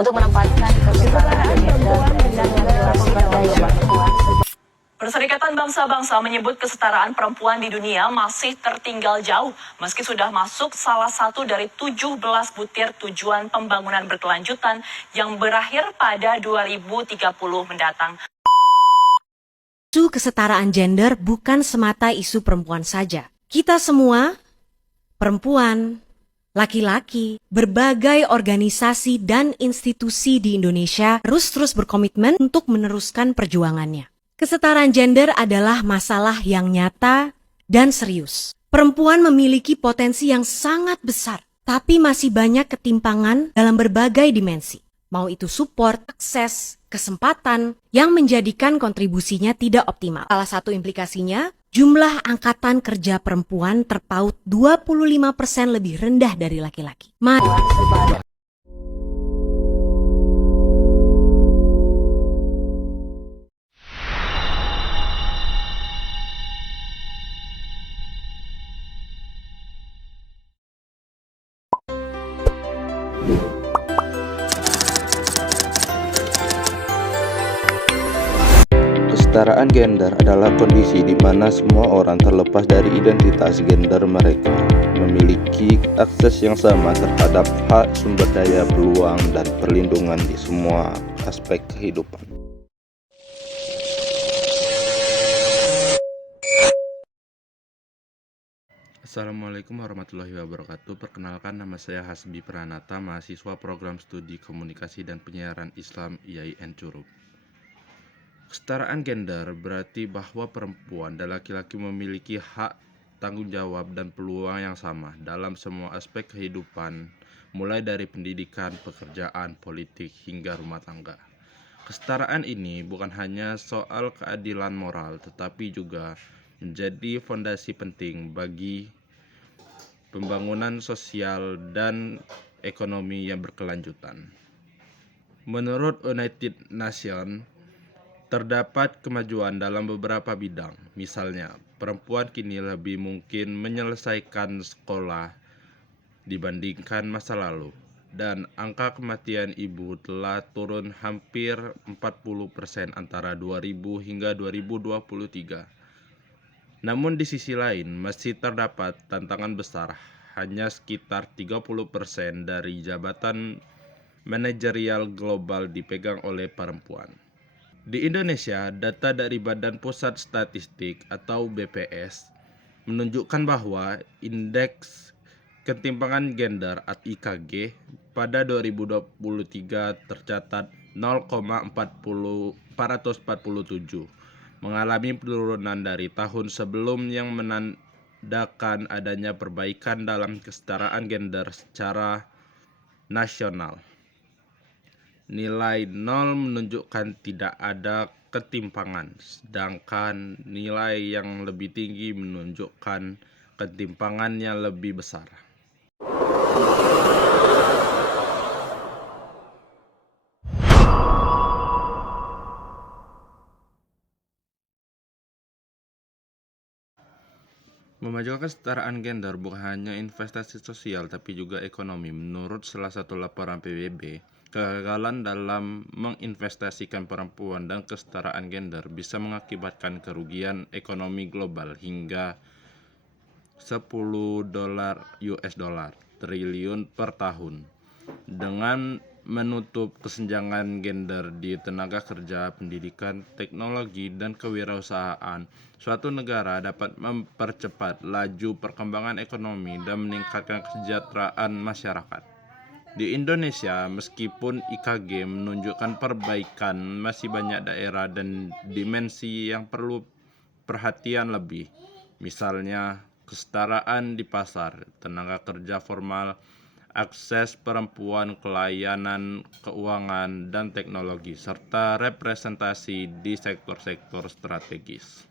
untuk menempatkan kesetaraan gender dan menjaga sumber daya perempuan. Perserikatan Bangsa-Bangsa menyebut kesetaraan perempuan di dunia masih tertinggal jauh meski sudah masuk salah satu dari 17 butir tujuan pembangunan berkelanjutan yang berakhir pada 2030 mendatang. Isu kesetaraan gender bukan semata isu perempuan saja. Kita semua, perempuan, laki-laki, berbagai organisasi dan institusi di Indonesia terus berkomitmen untuk meneruskan perjuangannya. Kesetaraan gender adalah masalah yang nyata dan serius. Perempuan memiliki potensi yang sangat besar, tapi masih banyak ketimpangan dalam berbagai dimensi. Mau itu support, akses, kesempatan yang menjadikan kontribusinya tidak optimal. Salah satu implikasinya, jumlah angkatan kerja perempuan terpaut 25% lebih rendah dari laki-laki. Kesetaraan gender adalah kondisi di mana semua orang terlepas dari identitas gender mereka memiliki akses yang sama terhadap hak, sumber daya, peluang, dan perlindungan di semua aspek kehidupan. Assalamualaikum warahmatullahi wabarakatuh. Perkenalkan, nama saya Hasbi Pranata, mahasiswa program studi komunikasi dan penyiaran Islam IAIN Curup. Kesetaraan gender berarti bahwa perempuan dan laki-laki memiliki hak, tanggung jawab, dan peluang yang sama dalam semua aspek kehidupan, mulai dari pendidikan, pekerjaan, politik, hingga rumah tangga. Kesetaraan ini bukan hanya soal keadilan moral, tetapi juga menjadi fondasi penting bagi pembangunan sosial dan ekonomi yang berkelanjutan. Menurut United Nations, terdapat kemajuan dalam beberapa bidang. Misalnya, perempuan kini lebih mungkin menyelesaikan sekolah dibandingkan masa lalu, dan angka kematian ibu telah turun hampir 40% antara 2000 hingga 2023. Namun di sisi lain, masih terdapat tantangan besar. Hanya sekitar 30% dari jabatan manajerial global dipegang oleh perempuan. Di Indonesia, data dari Badan Pusat Statistik atau BPS menunjukkan bahwa indeks ketimpangan gender atau IKG pada 2023 tercatat 0,447, mengalami penurunan dari tahun sebelum yang menandakan adanya perbaikan dalam kesetaraan gender secara nasional. Nilai 0 menunjukkan tidak ada ketimpangan, sedangkan nilai yang lebih tinggi menunjukkan ketimpangan yang lebih besar. Memajukan kesetaraan gender bukan hanya investasi sosial tapi juga ekonomi. Menurut salah satu laporan PBB, kegagalan dalam menginvestasikan perempuan dan kesetaraan gender bisa mengakibatkan kerugian ekonomi global hingga $10 triliun per tahun. Dengan menutup kesenjangan gender di tenaga kerja, pendidikan, teknologi, dan kewirausahaan, suatu negara dapat mempercepat laju perkembangan ekonomi dan meningkatkan kesejahteraan masyarakat. Di Indonesia, meskipun IKG menunjukkan perbaikan, masih banyak daerah dan dimensi yang perlu perhatian lebih. Misalnya, kesetaraan di pasar, tenaga kerja formal, akses perempuan ke layanan keuangan dan teknologi, serta representasi di sektor-sektor strategis.